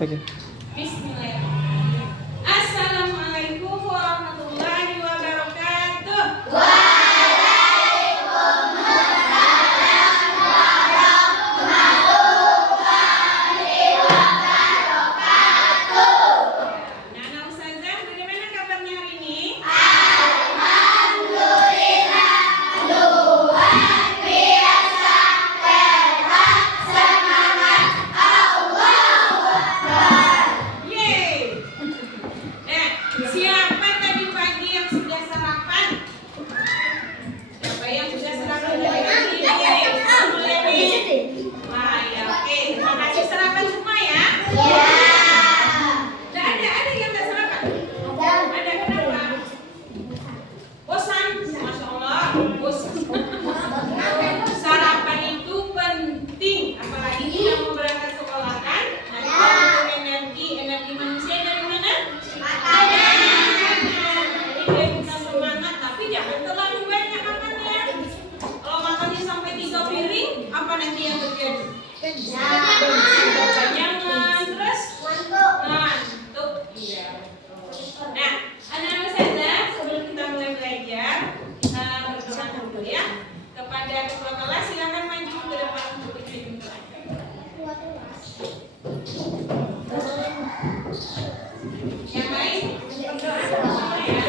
Oke. Bismillahirrahmanirrahim. Assalamualaikum warahmatullahi wabarakatuh. Nana Ustazah, bagaimana kabarnya hari ini? Yeay. Nah, siapa tadi pagi yang sudah sarapan? Siapa yang sudah sarapan dari pagi? Mulai nih. Wah, ya oke. Terima kasih sarapan semua ya. Ada yang nggak sarapan? Ada, kenapa? Bosan? Masya Allah, bosan. Sarapan itu penting, apalagi kita mau berangkat sekolah kan? Nanti butuh energi manusia dari mana? Makanan. Jadi biar kita semangat, tapi jangan terlalu banyak makannya. Kalau makannya sampai 3 piring, apa nanti yang terjadi? Kekenyangan, terus ngantuk. Iya. Nah, anak-anak Ustazah, sebelum kita mulai belajar, kita berdoa dulu ya. Kepada kepala kelas, silakan maju ke depan untuk dipimpin pelajaran. Yang baik, berdoa semua ya.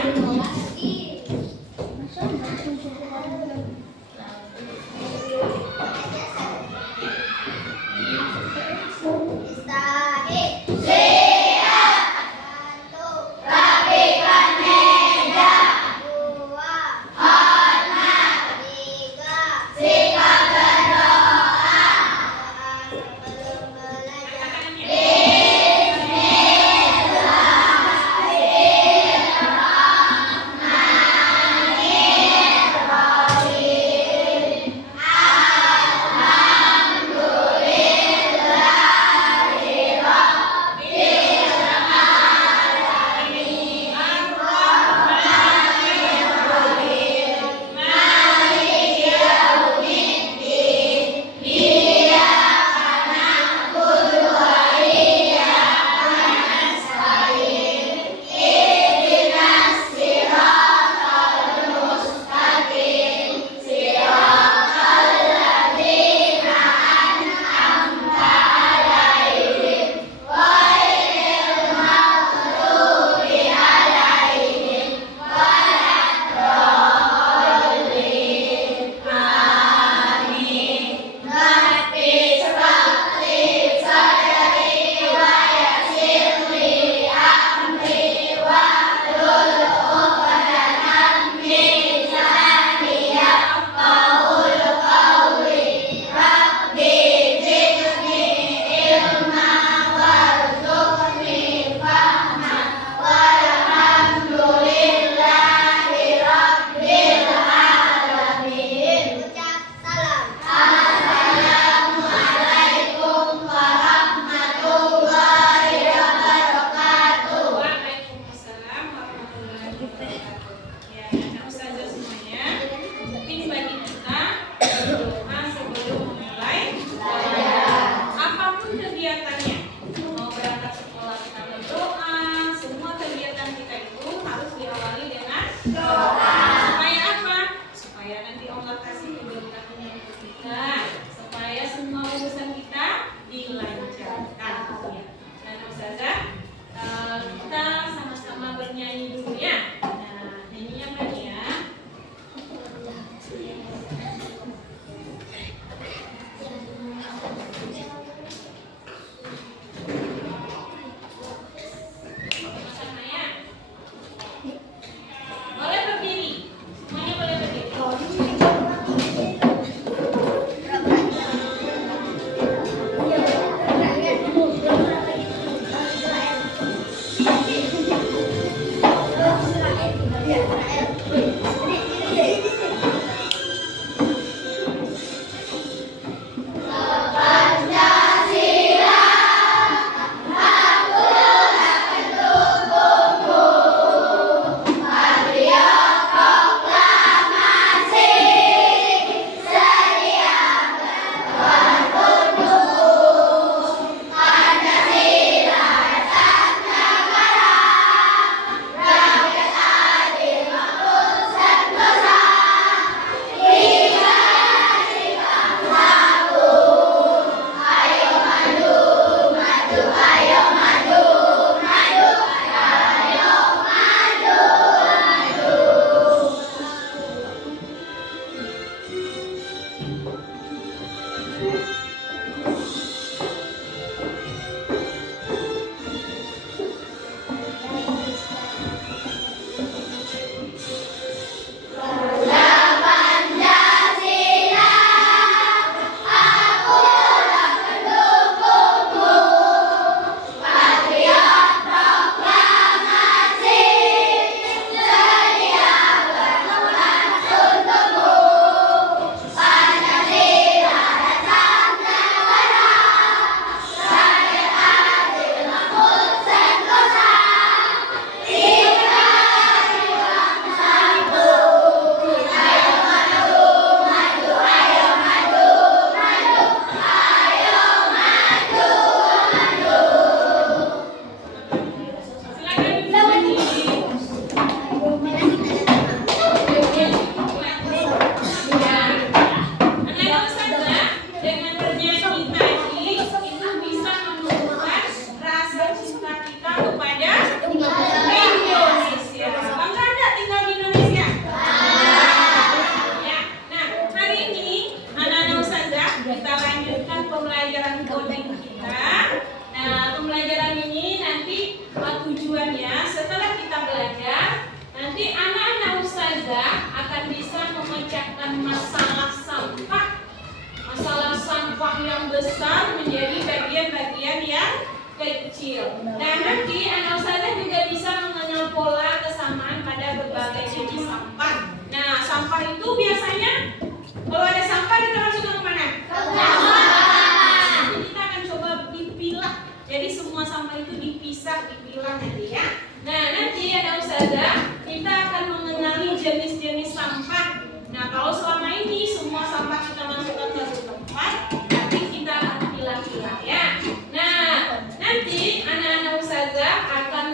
besar menjadi bagian-bagian yang kecil. Nah, nanti anak ustazah juga bisa mengenal pola kesamaan pada berbagai jenis sampah. Nah, sampah itu biasanya kalau ada sampah kita masukkan ke mana? Nanti kita akan coba dipilah. Jadi semua sampah itu dipisah, dipilah nanti ya. Nah, nanti anak ustazah kita akan mengenali jenis-jenis sampah. Nah, kalau selama ini semua sampah kita masukkan ke satu tempat, nanti kita akan pilah-pilah ya. Nah, nanti anak-anak ustazah akan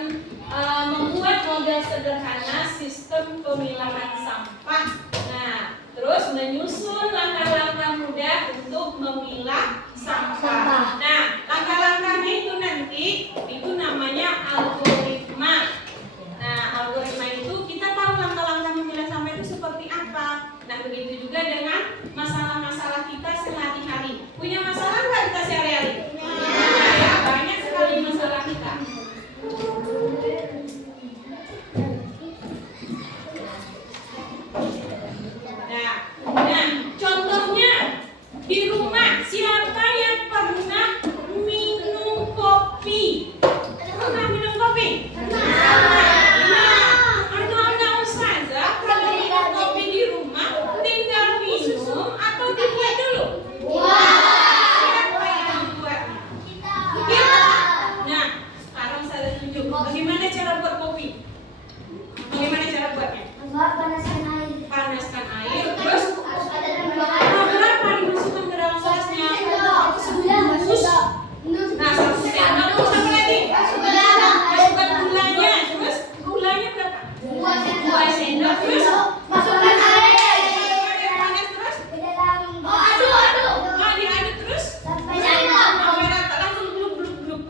membuat model sederhana sistem pemilahan sampah. Nah, terus menyusun langkah-langkah mudah untuk memilah sampah. Nah, langkah-langkahnya itu nanti itu namanya algoritma. Nah, algoritma itu kita tahu langkah-langkah memilah sampah itu seperti apa. Nah, begitu juga dengan masalah-masalah kita sehari-hari. Punya masalah nggak kita sehari-hari? Ya, banyak sekali masalah kita. Nah, contohnya di rumah siapa yang pernah minum kopi? Pernah minum kopi? Anak-anak ustazah kalau minum kopi di rumah tinggal minum atau dibuat dulu? Siapa yang membuatnya? Kita. Nah, sekarang saya tunjuk bagaimana cara buat kopi. Bagaimana cara buatnya? Panaskan air, terus berapa dimasukkan ke dalam gelasnya? Nah, 1 sendok, terus apa lagi? Masukkan gulanya, terus gulanya berapa? 2 sendok, terus masukkan air panas, terus diaduk terus sampai rata, langsung blub.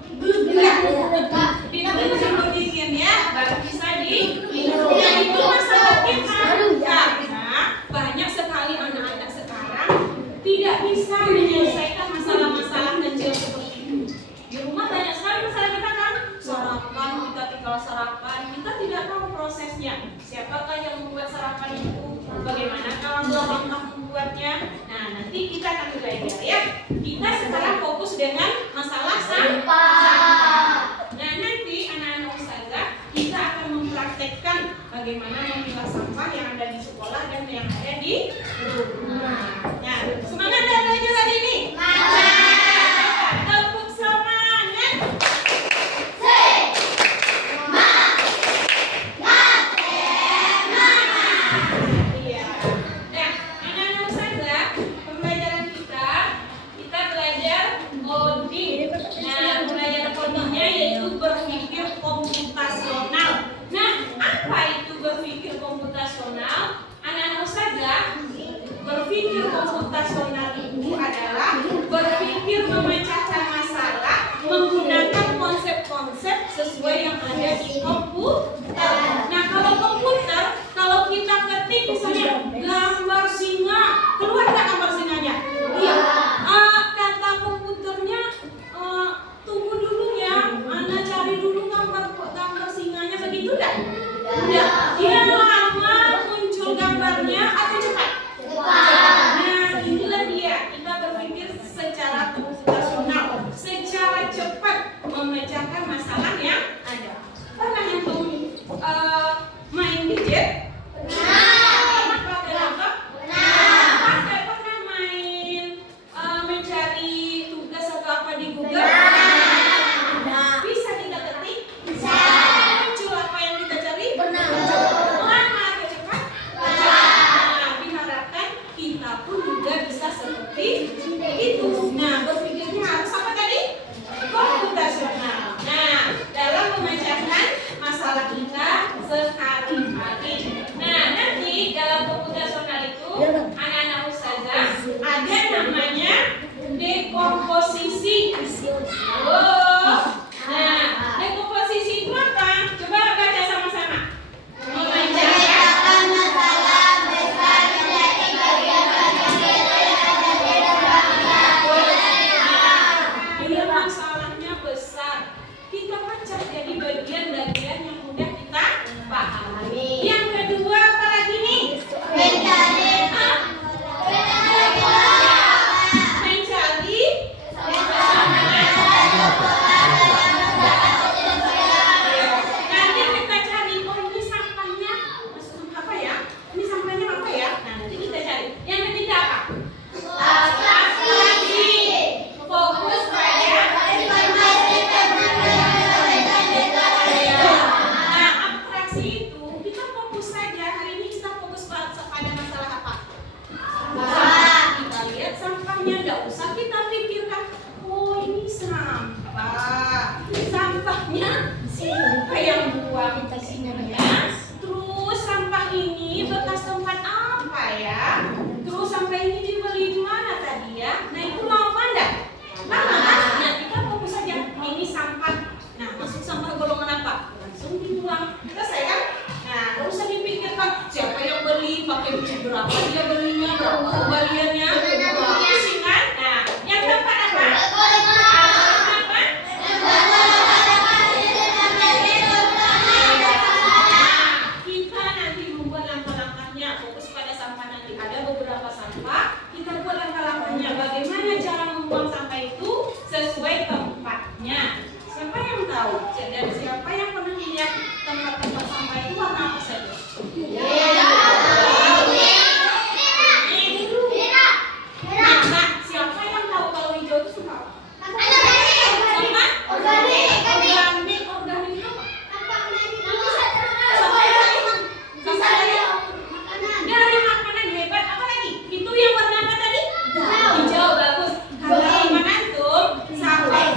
Ditunggu sampai dingin ya, baru bisa diminum. Nah, itu masalah kita. Karena banyak sekali anak-anak sekarang tidak bisa menyelesaikan masalah-masalah kecil seperti itu. Di rumah banyak sekali masalah kita kan, sarapan, kita tinggal sarapan, kita tidak tahu prosesnya. Siapakah yang membuat sarapan itu? Bagaimana kalau langkah membuatnya? Nah, nanti kita akan belajar ya. Kita sekarang fokus dengan masalah sampah. Nah, nanti anak-anak ustazah kita akan mempraktekkan bagaimana memilah sampah yang ada di sekolah dan yang ada di rumah. Nah, semangat dan belajar hari ini. Tepuk semangat. Iya. Nah, anak-anak ustazah, pembelajaran kita belajar coding. Nah, pembelajaran codingnya yaitu berpikir komputasional. Nah, apa itu berpikir komputasional? Anak-anak ustazah, berpikir komputasional itu adalah berpikir memecahkan masalah menggunakan konsep-konsep sesuai yang ada di komputer. Nah, kalau komputer, kalau kita ketik misalnya gambar singa, keluar nggak gambar singanya? Iya. Kata komputernya tunggu dulu ya, Anda cari dulu gambar sesuai tempatnya. Siapa yang tahu? Dan siapa yang pernah lihat tempat-tempat sampah itu warna apa saja? Nah, siapa yang tahu kalau hijau itu sampah apa? Sampah organik. Organik itu apa? Dari makanan. Hebat. Apa lagi? Itu yang warna apa tadi? Hijau. Bagus. Kalau teman antum,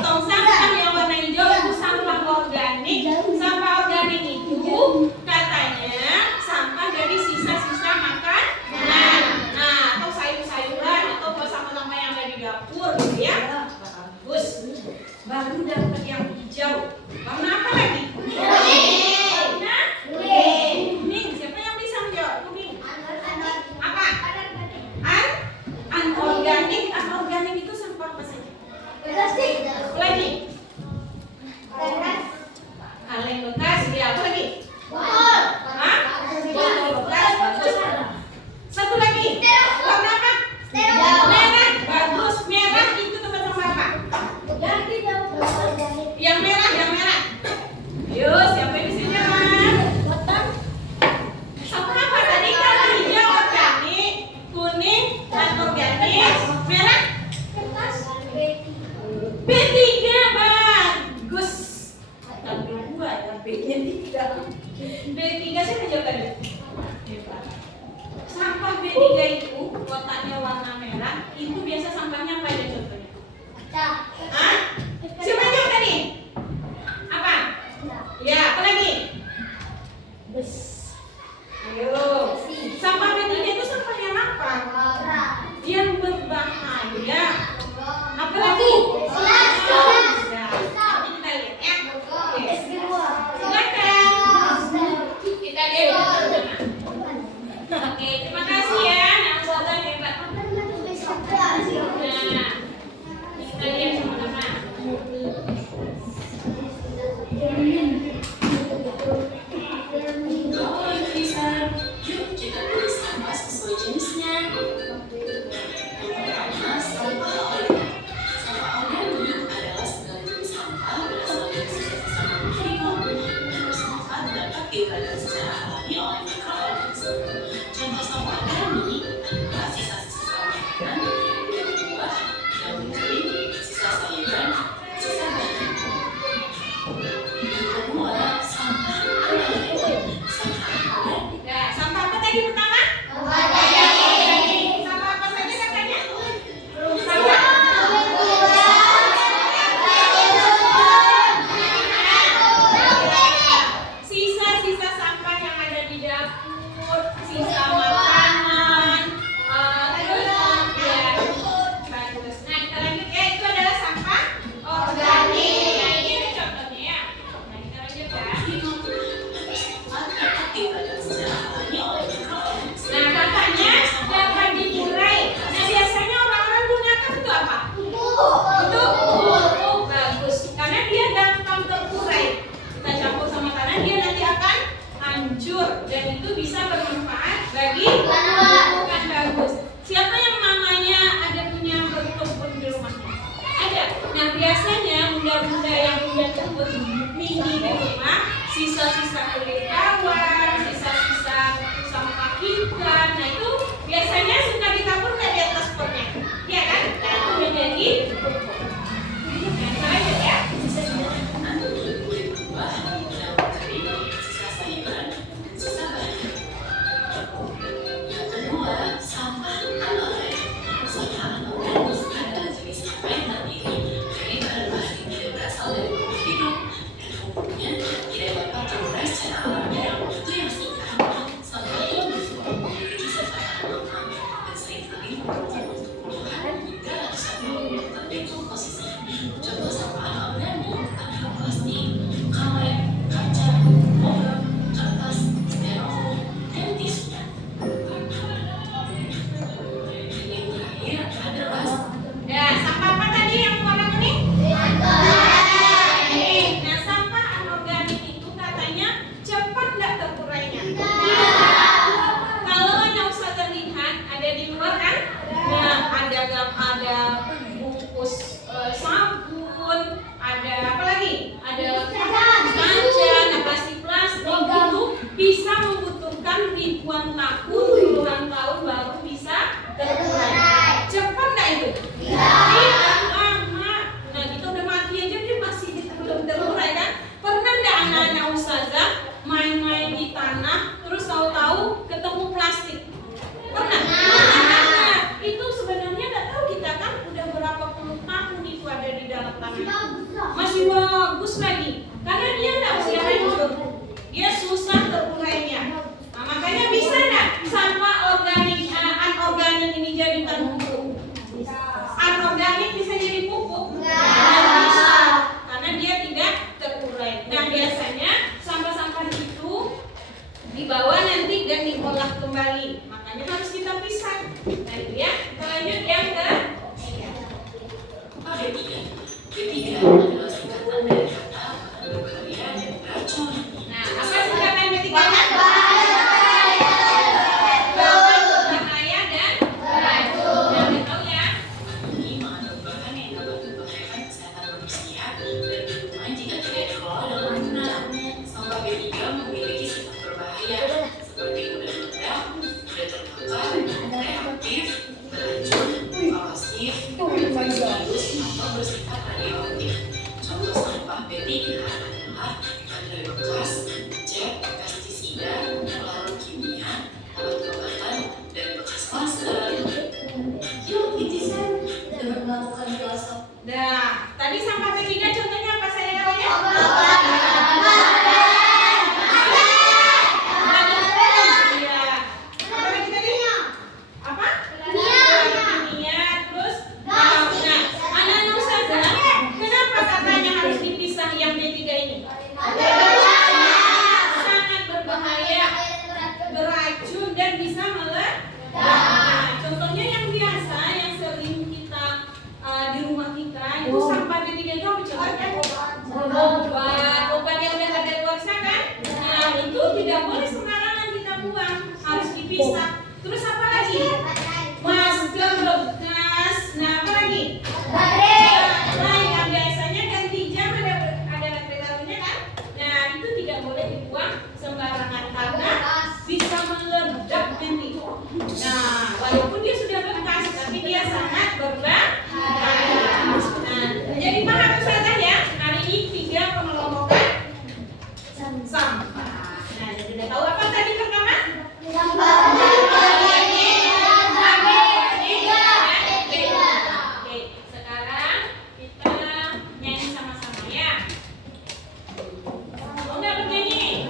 tong sampah yang warna hijau itu sampah organik. Sampah organik itu katanya sampah dari sisa-sisa makanan. Nah, atau sayur-sayuran atau sampah-sampah yang ada di dapur gitu ya. Bagus. Baru dapat yang hijau. Warna apa lagi? Warna kuning. Siapa yang bisa menjawab? Kuning. Apa? Anorganik. Anorganik itu sampah apa saja? Apa lagi? Kaleng bekas. Ya, apa lagi? Hah? Botol bekas. Bagus. Satu lagi. Warna apa? Merah. Bagus. Merah itu tempat sampah apa? Yang merah. Ayo, siapa yang bisa jawab? Sampah apa tadi? Kalau hijau organik, kuning anorganik, merah B3. Bagus. Tapi dua ya, B-nya 3. B3 siapa jawab tadi? Hebat. Sampah B3 itu kotaknya warna merah, itu biasa sampahnya apa aja contohnya? Hah? Siapa jawab tadi? Apa? Ya, apa lagi? Ayo. Sampah B3 itu sampah yang apa? Yang berbahaya. Apa lagi? Ya. Nanti kita lihat ya. Oke. Silakan. Kita lihat. Oke, terima kasih ya. Nah, soalnya hebat. Nah, kita lihat sama-sama. Yuk kita tulis sampah sesuai jenisnya. Pertama, sampah organik. Sampah organik adalah segala jenis sampah berasal dari sisa-sisa makhluk hidup dan bermanfaat dapat dikelola secara alami oleh mikroorganisme. Contoh sampah organik adalah sisa-sisa makanan, daun buah, daun kering, sisa sayuran, sisa bahan. Yang kedua, sampah anorganik. Sampah anorganik Nah, sampah apa tadi pertama? Sampah apa saja katanya? Sampah sisa-sisa sampah yang ada di dapur, sisa makanan, terus ya, bagus. Nah, kita lanjut ya, itu adalah sampah organik. Nah, ini ada contohnya ya. Nah, kita lanjut ya. dapat dikelola secara alami oleh mikroorganisme. Nah, katanya dapat diurai. Nah, biasanya orang-orang gunakan itu apa? Itu pupuk. Bagus. Karena dia gampang terurai. Kita campur sama tanah, dia nanti akan hancur dan itu bisa bermanfaat bagi bukan bagus. Siapa yang mamanya ada punya berkebun di rumahnya? Ada. Nah, biasanya bunda-bunda yang punya kebun mini di rumah, sisa-sisa kulit bawang, sisa-sisa sampah ikan, nah itu biasanya suka ditabur nggak di atas potnya, ya kan? Nah, itu menjadi pupuk. Nah, itu aja ya. Sisa makanan, kulit buah, daun kering, sisa sayuran, dan sisa bahan. Yang kedua, sampah anorganik. Sampah anorganik adalah jenis sampah yang terdiri dari bahan-bahan yang tidak berasal dari makhluk hidup dan fungsinya tidak dapat terurai secara alami dalam bentuk masih bagus lagi. Karena dia nggak usia hancur, dia susah terurainya. Nah, makanya bisa nggak sampah organik, anorganik ini jadikan pupuk? Anorganik bisa jadi pupuk? Nggak bisa, karena dia tidak terurai. Nah, biasanya sampah-sampah itu dibawa nanti dan diolah kembali. Makanya harus kita pisah. Nah, itu ya. Kita lanjut yang ke Ketiga adalah singkatan dari kata berbahaya dan beracun. Nah, apa singkatan ketiganya? Berbahaya dan beracun. Nah, tahu ya? Ini mengandung bahan yang dapat membahayakan kesehatan manusia dan minuman jika tidak dikelola dengan benar. Sampah B3 memiliki sifat berbahaya seperti mudah meledak, mudah terbakar, reaktif, beracun, korosif, infeksius, atau bersifat radioaktif. Contoh sampah B3 adalah baterai bekas, cat, pestisida, pelarut kimia, obat-obatan, dan bekas masker. Yuk, netizen, dapat melakukan kelas. Nah, tadi sampah ketiga contohnya apa saya tahu ya? Iya. Apa lagi tadi? Apa? Kimia, terus anak-anak Ustazah, kenapa katanya harus dipisah yang B3 ini? Sangat berbahaya, beracun dan bisa meledak. Nah, contohnya yang biasa yang sering kita di rumah kita itu sampah B3 itu apa contohnya? Obat yang udah ada luar sana kan? Nah, itu tidak boleh sembarangan kita buang, harus dipisah. Terus apa lagi? Masker bekas. Nah, apa lagi? Baterai yang biasanya ganti jam ada baterai barunya kan? Nah, itu tidak boleh dibuang sembarangan karena bisa meledak nanti. Nah, walaupun dia sudah bekas, tapi dia sangat berbahaya. Nah, jadi paham Ustazah ya? Hari ini 3 pengelompokan sampah. Nah, jadi udah tahu apa tadi pertama? Oke, sekarang kita nyanyi sama-sama ya. Mau nggak bernyanyi?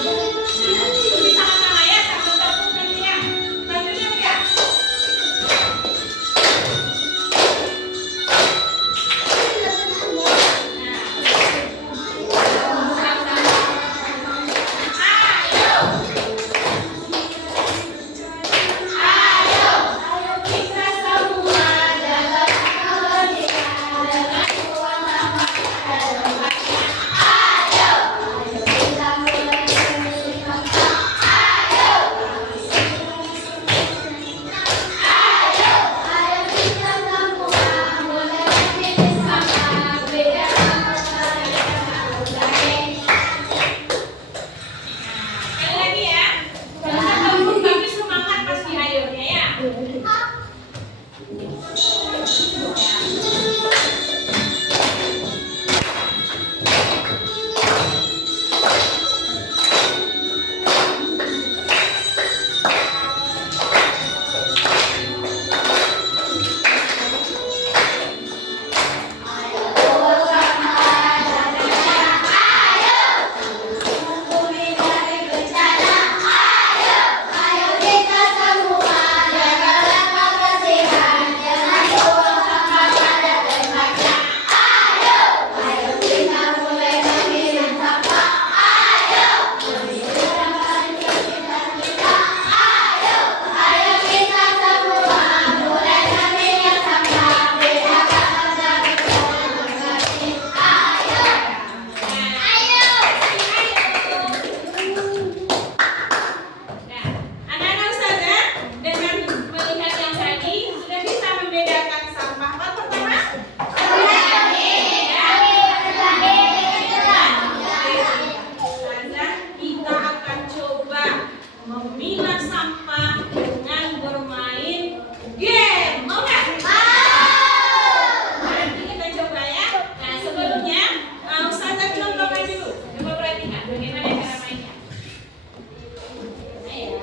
Ikuti sama-sama ya, sambil tepuk tangannya. Bajunya udah. Sekali lagi ya. Jangan takut tapi semangat pasti ayonya ya. Nah, anak-anak Ustazah, dengan melihat yang tadi sudah bisa membedakan sampah apa pertama? Ustazah, kita akan coba memilah sampah dengan bermain game. Mau nggak? Nanti kita coba ya. Nah, sebelumnya Ustazah contohkan dulu. Coba perhatikan bagaimana cara mainnya. Ayo.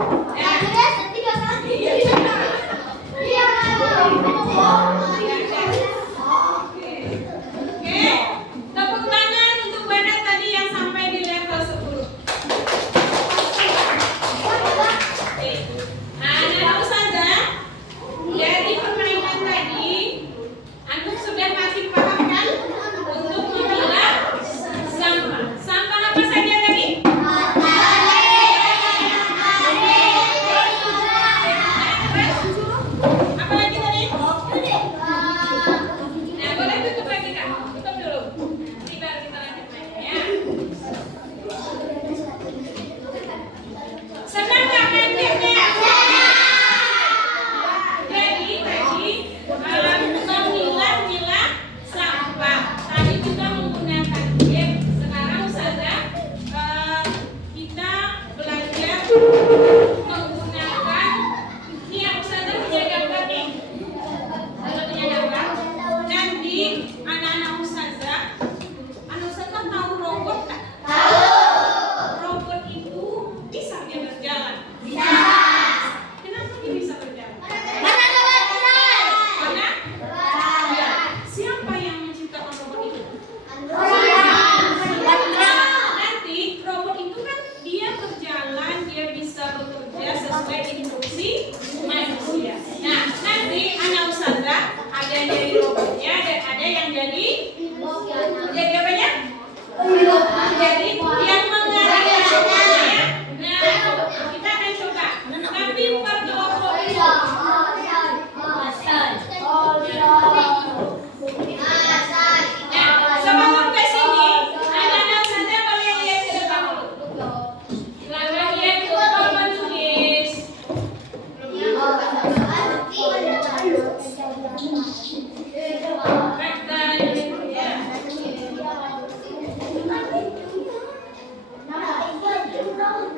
Tepuk tangan untuk Banda tadi yang sampai di level 10. Nah, Ustazah, dari permainan tadi, antum sudah masih paham kan untuk memilah sampah. Sampah apa saja tadi? Apa lagi tadi? Nah, boleh tutup lagi Kak. Tutup dulu. Nanti baru kita lanjut mainnya ya. Senang nggak mainnya? Jadi tadi memilah sampah. Tadi kita menggunakan game. Sekarang Ustazah kita belajar menggunakan. Ini ya Ustazah punya gambar nih. Ustazah punya gambar. Nanti anak-anak Ustazah tahu robot tak? Robot itu bisa dia berjalan. Kenapa dia bisa berjalan? Karena ya, siapa yang menciptakan robot itu? Nanti robot itu kan dia berjalan, dia bisa bekerja sesuai instruksi manusia. Nah, nanti anak Ustazah ada yang jadi robotnya dan ada yang jadi apanya? Jadi yang mengarahkan robotnya. Nah, kita akan coba. Tapi per kelompok itu. Nah, sebelum ke sini, anak-anak Ustazah boleh lihat ke depan dulu. Silakan lihat foto menulis.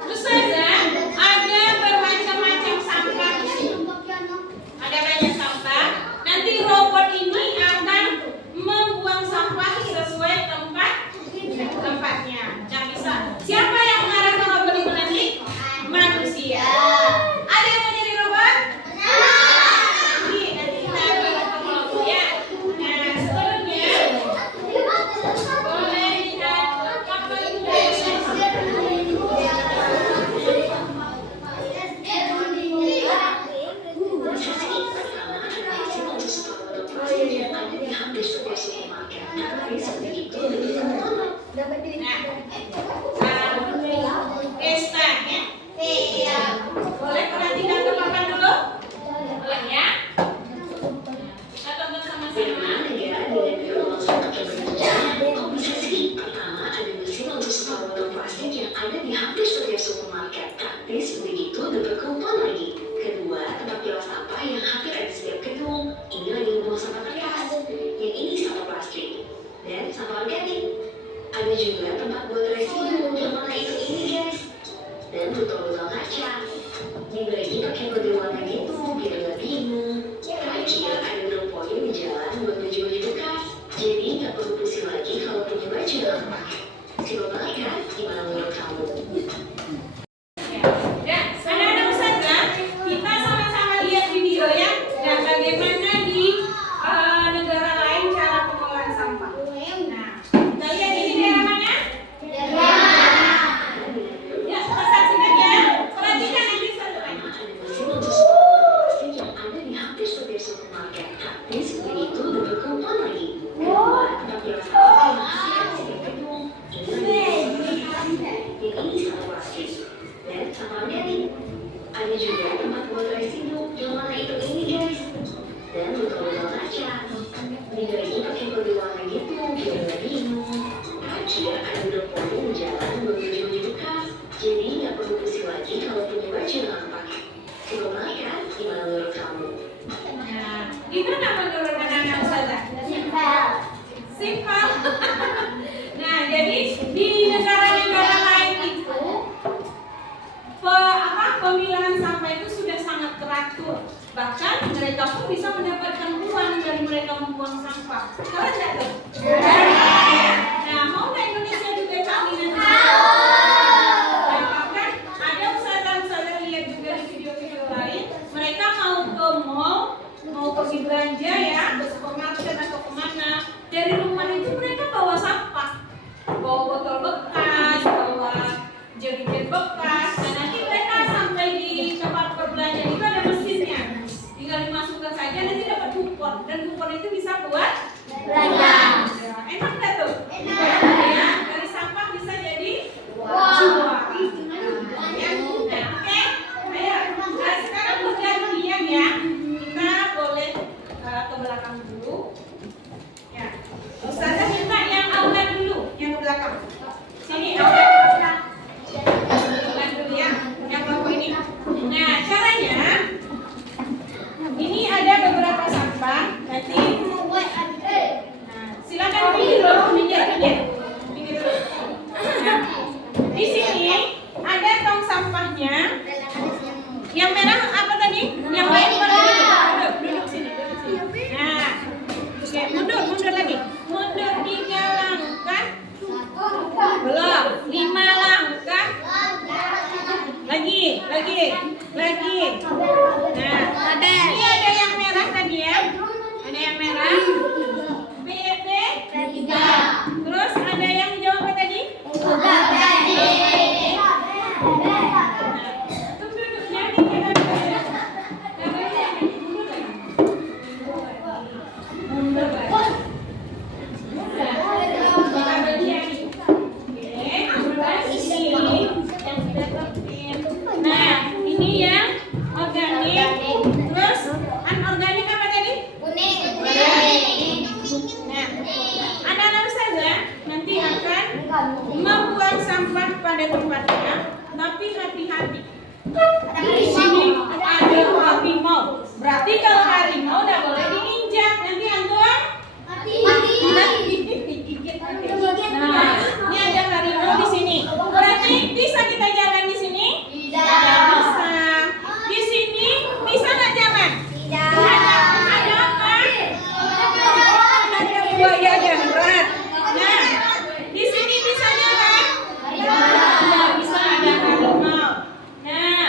Ustazah, ada bermacam-macam sampah di sini. Ada banyak sampah. Nanti robot ini akan membuang sampah sesuai tempatnya. Nah, bisa. Siapa yang mengarahkan robot itu nanti? Manusia. Ada yang mau jadi robot? Nih, nanti kita akan ketemu ya. Nah, seterusnya boleh lihat kapal Esta ya. Boleh perhatikan ke papan dulu? Boleh ya? Kita tonton sama-sama. Komposisi pertama ada mesin untuk setor botol plastik yang ada di hampir setiap supermarket. Praktis begitu berkumpul lagi. Kedua, tempat pilah sampah yang hampir ada di setiap gedung. Ini lagi membuang sampah kertas. Yang ini sampah plastik dan sampah organik. Ada juga tempat buat residu. Yang mana itu ini guys. Dan botol-botol kaca. Dibagi pakai kode warna gitu biar nggak bingung. Terakhir ada drop point di jalan buat baju-baju bekas. Jadi nggak perlu pusing lagi kalau punya baju dalam paket. Simpel banget kan? Gimana menurut kamu? Ya, anak-anak Ustazah, kita sama-sama lihat video ya. Dan bagaimana di negara lain cara pengolahan sampah. Nah, kita lihat ini daerah mana? Ya, kita saksikan ya. Perhatikan nanti satu lagi. Mesin untuk setor plastik yang ada di hampir setiap supermarket. Praktis begitu berkumpul lagi. Kedua, tempat pilah sampah yang hampir ada di setiap gedung. Yang ini sampah plastik dan sampah organik. Ada juga tempat buat residu. Yang mana itu ini guys. Dan botol-botol kaca. Dibagi pakai kode warna gitu biar nggak bingung. Terakhir ada drop point di jalan buat baju-baju bekas. Jadi nggak perlu pusing lagi kalau punya baju dalam paket. Simpel banget kan? Gimana menurut kamu? Nah, gimana menurut anak-anak Ustazah? Simpel. Nah, jadi di negara-negara lain itu pemilahan sampah itu sudah sangat teratur. Bahkan mereka pun bisa mendapatkan uang dari mereka membuang sampah. Kalian tidak tahu? Nah, mau nggak Indonesia juga kami nanti? Nah, bahkan ada ustazah-ustazah lihat juga pergi belanja ya, ke supermarket atau kemana, dari rumah itu mereka bawa sampah, bawa botol bekas, bawa jerigen bekas. Nah nanti mereka sampai di tempat perbelanjaan itu ada mesinnya, tinggal dimasukkan saja nanti dapat kupon, dan kupon itu bisa buat belanja. Enak nggak tuh? Enak ya. Dari sampah bisa jadi uang. Ya. Nah, oke. Ayo. Nah, sekarang bergantian ya. Kita boleh ke belakang dulu. Ya. Ustazah minta yang outline dulu, yang ke belakang. Sini outline. Outline dulu ya. Yang bawah ini. Nah, caranya ini ada beberapa sampah. Nanti silakan pinggir dulu. Nah, di sini ada tong sampahnya. Yang merah apa tadi? Yang lain duduk sini. Nah, oke, mundur lagi. Mundur 3 langkah. Belum, 5 langkah. Lagi. Nah, ini ada yang merah tadi ya. Ada yang merah. Terus ada yang hijau apa tadi? Nah, ini yang organik. Terus anorganik apa tadi? Nah, anak-anak saja nanti akan membuang sampah pada tempatnya, tapi hati-hati. Di sini ada harimau. Berarti kalau harimau tidak boleh diinjak, nanti antum digigit. Nah, ini ada harimau di sini. Berarti bisa kita jalan di sini? Tidak bisa. Di sini bisa nggak jalan? Ada apa? Ada buaya dan berat. Nah, di sini bisa jalan? Tidak bisa, ada harimau. Nah,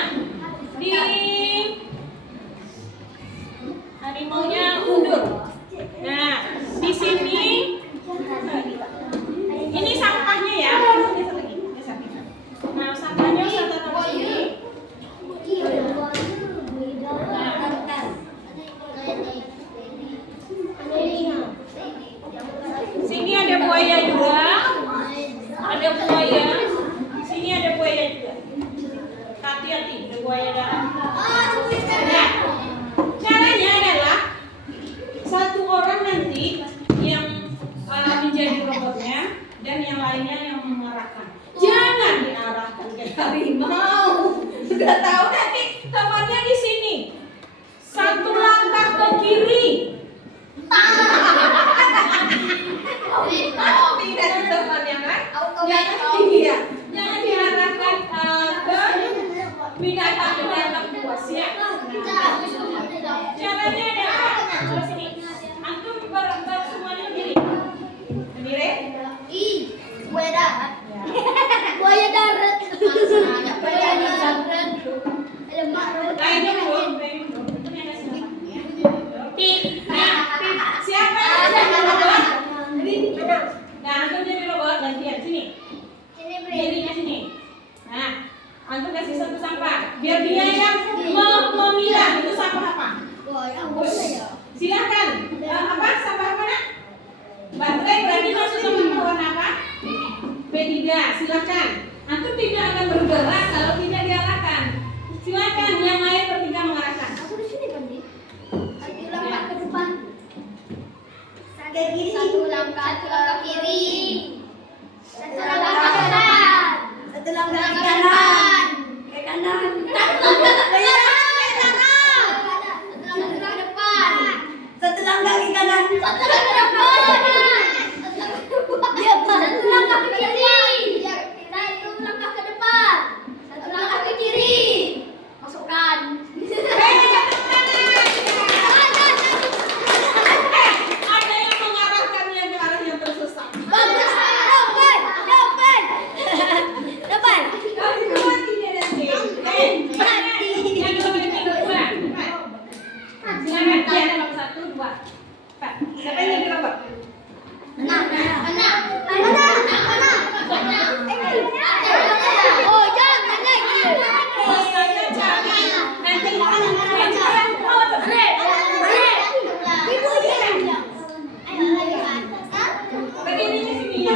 Berdirinya sini ya.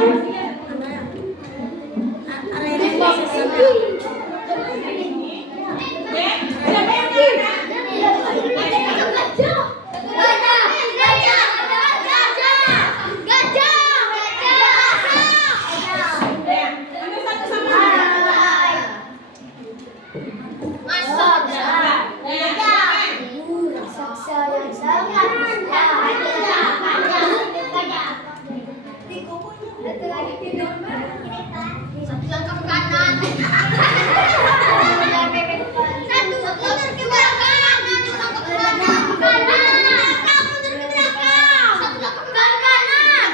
Siapa yang menang? Ambil satu sama. Satu langkah ke kanan. Satu langkah ke belakang. Satu langkah ke belakang. Mundur ke belakang. Satu langkah ke kanan.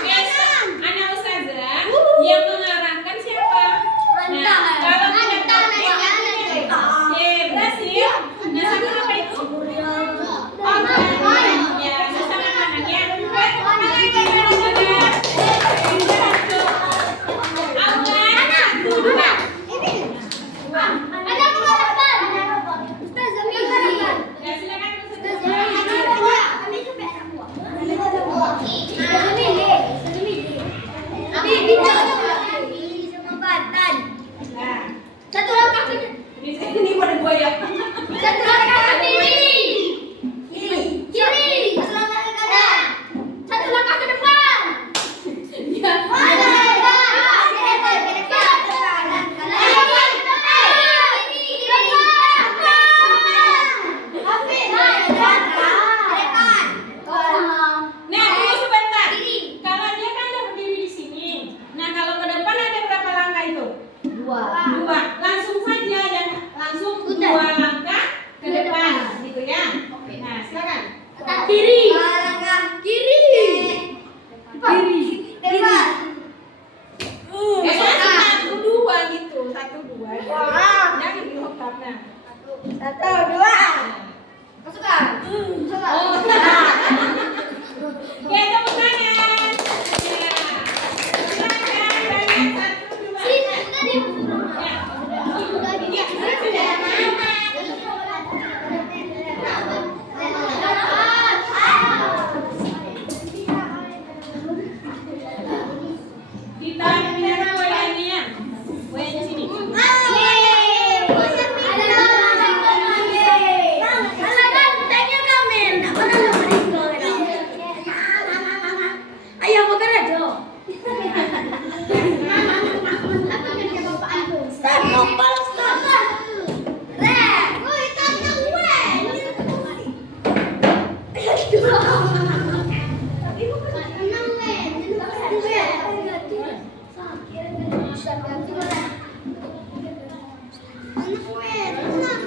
Besok anak ustazah yang mengarahkan siapa? Nah, kalau tidak tahu berhasil. Nah, satu apa itu? Ya, sesama kanan ya. Ada pengalaman. Ustazah Mili. Ya, silakan ustazah. Nah, Satu langkah ke ini pada buaya. satu langkah ke kiri. Kiri. Satu langkah ke kanan. Satu langkah ke depan. Ya. Nah, tunggu sebentar. Kalau dia kan udah berdiri di sini. Nah, kalau ke depan ada berapa langkah itu? Dua. Langsung saja dan langsung dua langkah ke depan, gitu ya. Nah, silakan. Kiri. Depan. Ya, satu dua gitu, satu dua. Jangan dihokapnya. Masukkan. Oh. Ya, tepuk tangan. Ya. Silakan, kalian satu dua. Sini, tadi. Ya. Ini sudah. Ditahan biar buayanya. Buayanya sini. Ayo makan aja.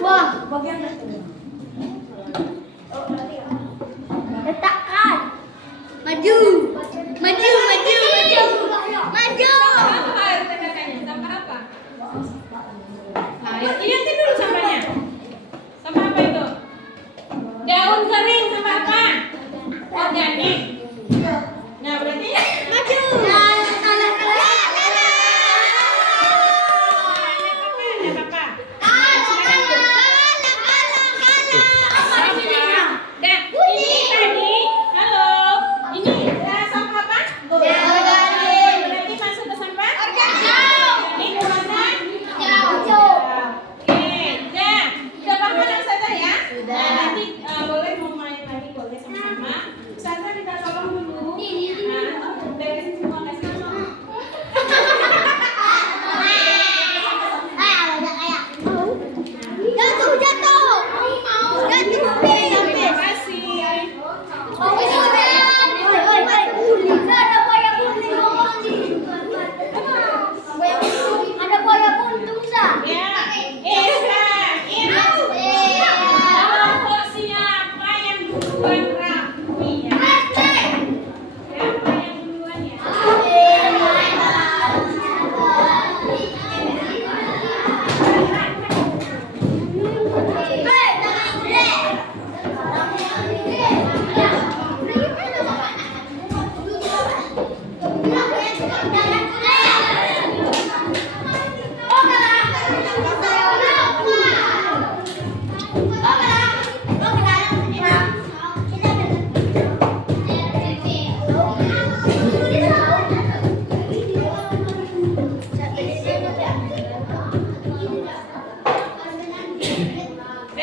Wah, bagian letakkan. Maju. Apa tanda-tandanya? Sama apa? Nah, lihatin dulu sampahnya. Sama apa itu? Daun kering sama apa? Organik. Nah, berarti Maju. ada apa? Dan ini tadi, halo, ini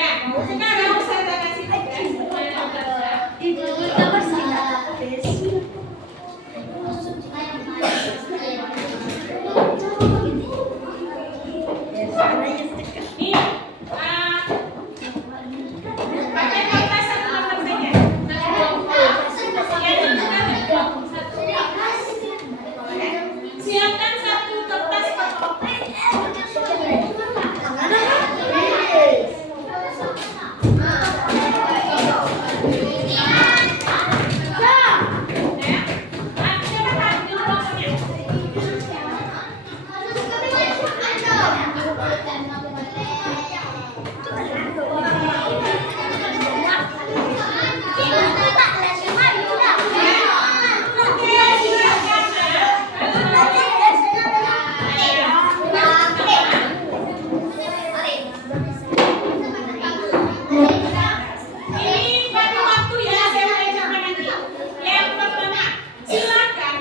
Nah, sekarang saya kasih tugas kepada Ustazah. Itu gambar sih. Nih, pakai kertas satu lembar saja. Siapkan satu kertas fotokopi. Ini bagi waktu ya, saya mulai coba nanti. Yang pertama, silakan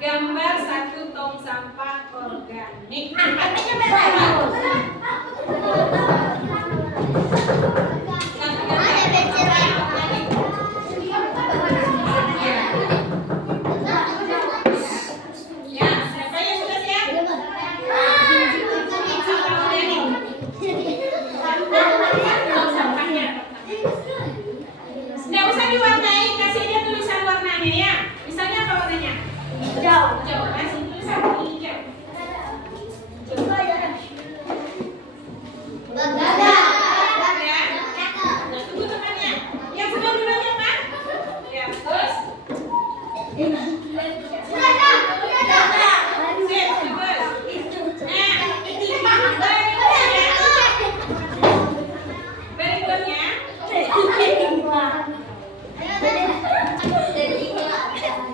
gambar satu tong sampah organik. Ya, siapa yang sudah siap? Sampah organik. Tong sampahnya. Nggak usah diwarnai, kasih aja tulisan warnanya ya. Misalnya apa warnanya? Hijau. Hijau, kasih tulisan hijau. Ya. Nah, tunggu temannya. Yang sudah dulunya Pak? Ya, terus. Sip, bagus. Nah, berikutnya.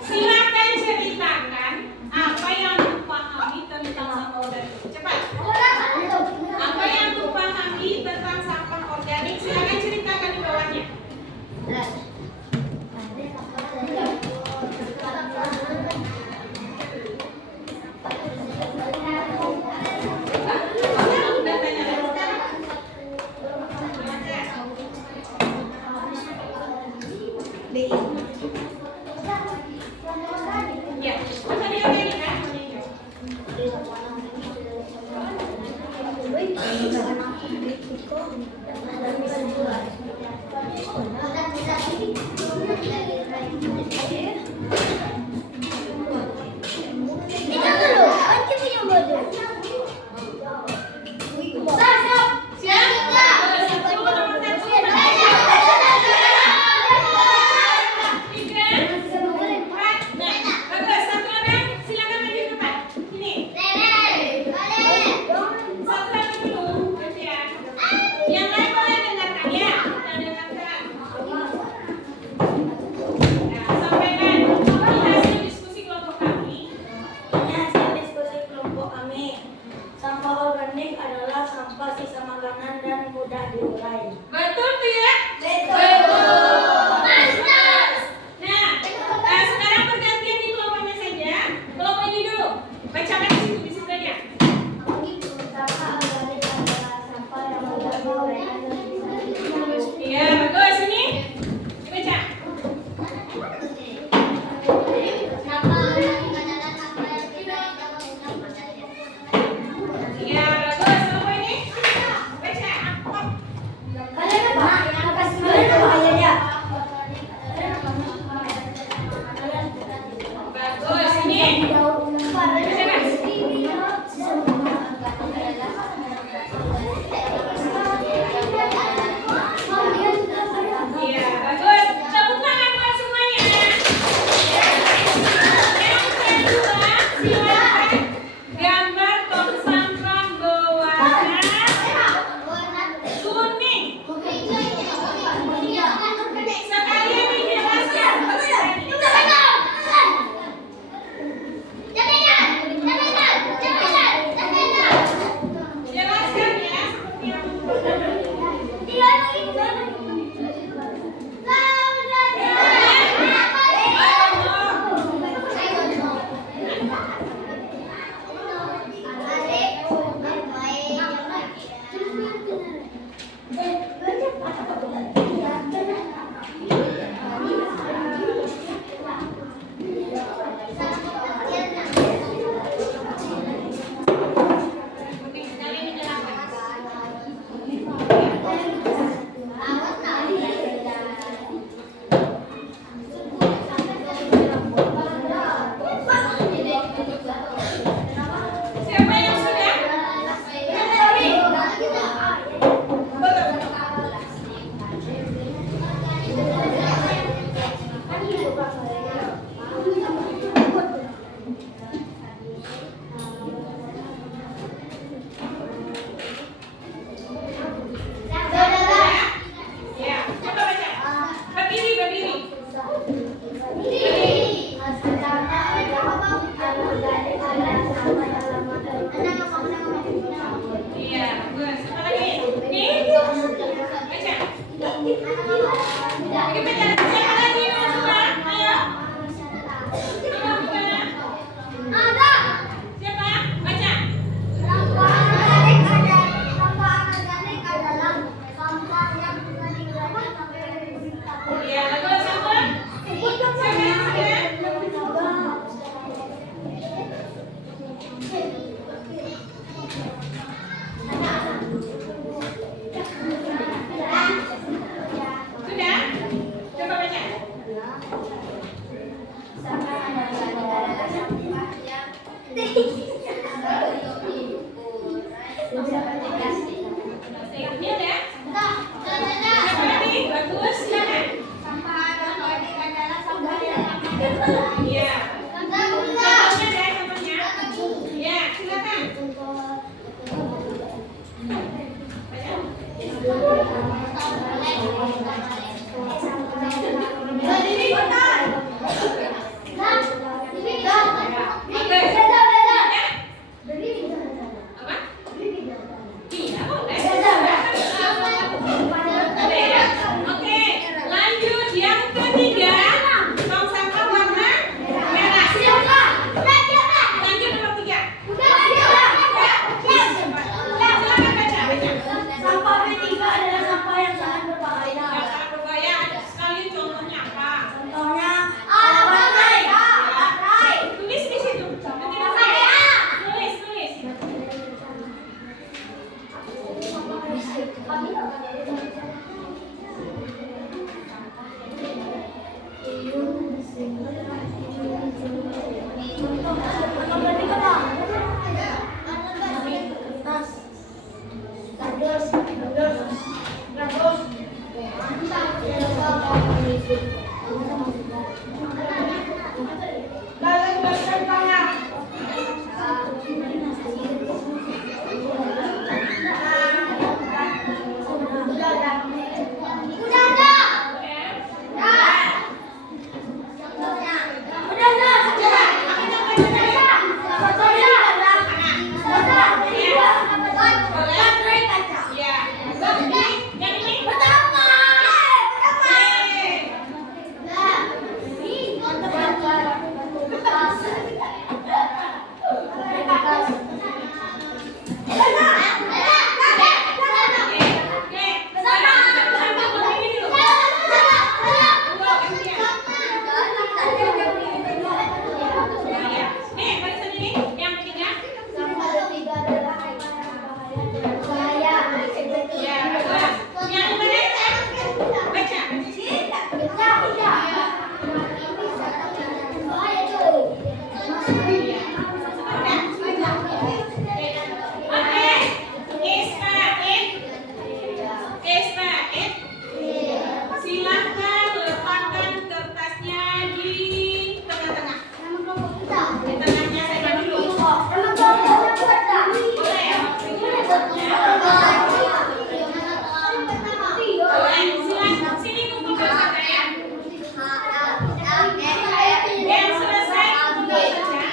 Silakan ceritakan apa yang dipahami tentang sampah organik. Cepat. Apa yang dipahami tentang sampah organik? Silakan ceritakan di bawahnya. Udah tanya lagi sekarang. Ya, masa dia organik kan? Sampah organik adalah sampah sisa makanan dan mudah diurai. Betul tidak? Betul. Nah, sekarang pergantian di kelompoknya saja. Kelompok ini dulu. Bacakan di situ, di situ aja. Sampah organik adalah sampah yang mudah diurai dan bisa diurai. Iya, bagus. Ini dibaca. Iya, bagus. Kelompok ini baca. Kalian apa? Ini ada? Siapa lagi? Bagus, silakan. Iya. Contohnya ada contohnya. Ya, silakan. Apa? Iya, boleh. Ada ya? Oke, lanjut yang ketiga. Tong sampah warna merah. Lanjut nomor 3. Silakan baca. Sampah B3 adalah sampah yang sangat berbahaya. Yang sangat berbahaya. Sekali contohnya apa? Contohnya baterai. Tulis di situ. Nanti nanti. Tulis. Lalu baca tangan. Ya. Yang ini? Silahkan letakkan kertasnya di tengah-tengah. Di tengahnya saya dulu. Boleh ya? Silakan sini kumpulkan saja ya. Yang selesai kumpul saja.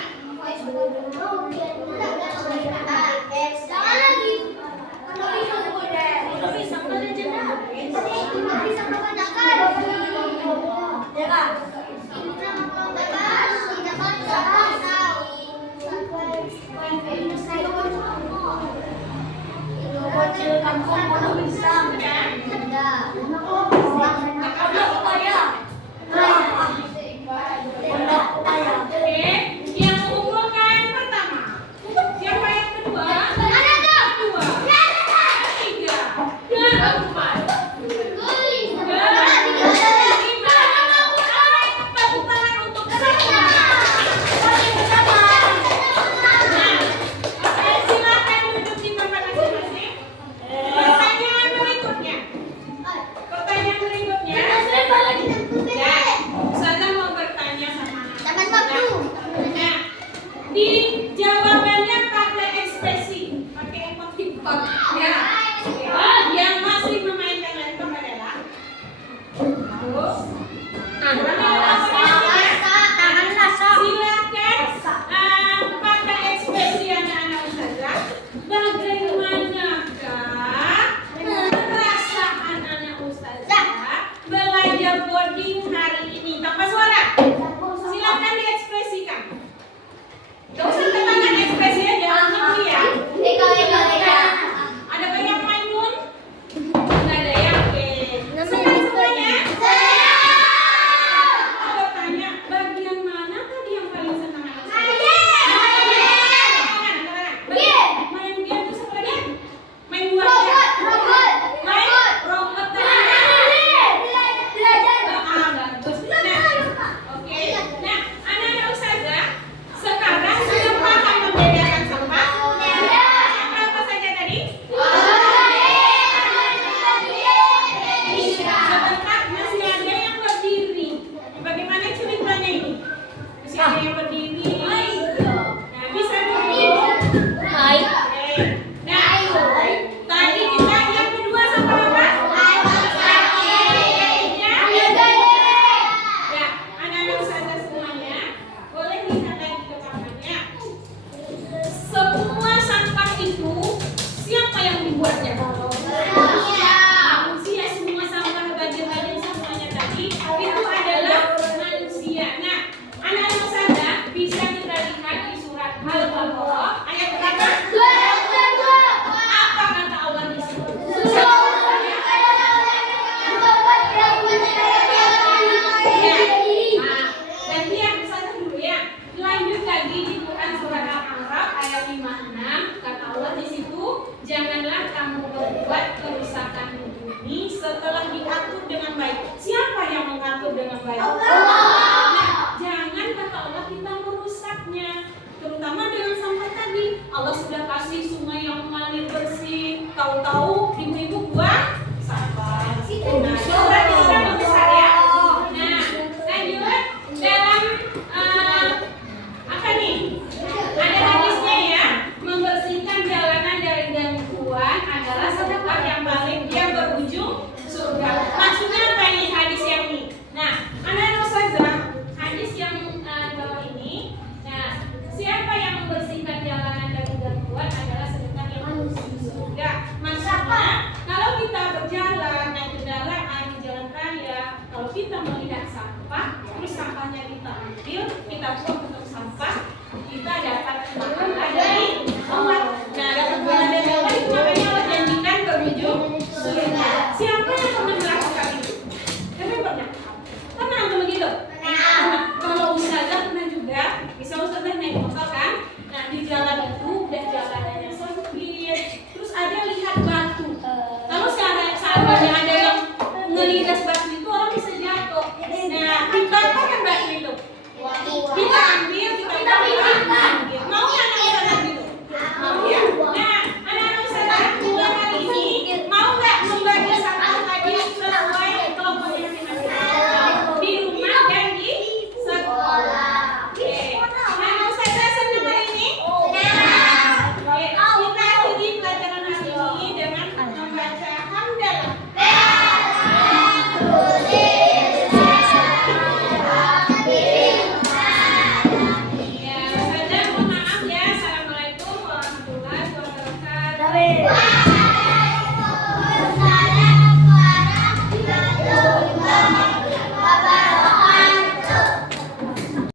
Kampung Pondok Pisang. Oke, yang mengumpulkan pertama. Siapa yang kedua? Kedua. Tiga. Keempat. Tepuk tangan untuk semua. Oke, silakan duduk di tempat masing-masing. Pertanyaan berikutnya. Ya, Ustazah mau bertanya sama anak. Nah, di jawabannya pakai ekspresi, pakai emoticon. Ya. Yang masih memainkan laptop adalah silakan pakai ekspresi anak-anak Ustazah. Bagaimanakah perasaan anak Ustazah belajar boarding hari ini tanpa suara? Silakan diekspresikan. Gak usah tekankan ekspresinya, jangan ngerti ya. Ada banyak janganlah kamu berbuat kerusakan di bumi setelah diatur dengan baik. Siapa yang mengatur dengan baik? Nah, jangan kata Allah kita merusaknya. Terutama dengan sampah tadi. Allah sudah kasih sungai yang mengalir bersih. Tahu-tahu ibu-ibu buang sampah. Nah, berarti sudah merusak ya. Nah, lanjut dalam apa nih? Ada hadisnya ya, membersihkan jalanan dari gangguan adalah sedekah yang paling yang berujung surga. Maksudnya apa nih hadis yang ini? Nah, anak-anak ustazah, hadis yang di bawah ini. Nah, siapa yang membersihkan jalanan dari gangguan adalah sedekah yang berujung surga. Maksudnya, kalau kita berjalan naik kendaraan di jalan raya, kalau kita melihat sampah, terus sampahnya kita ambil, kita buang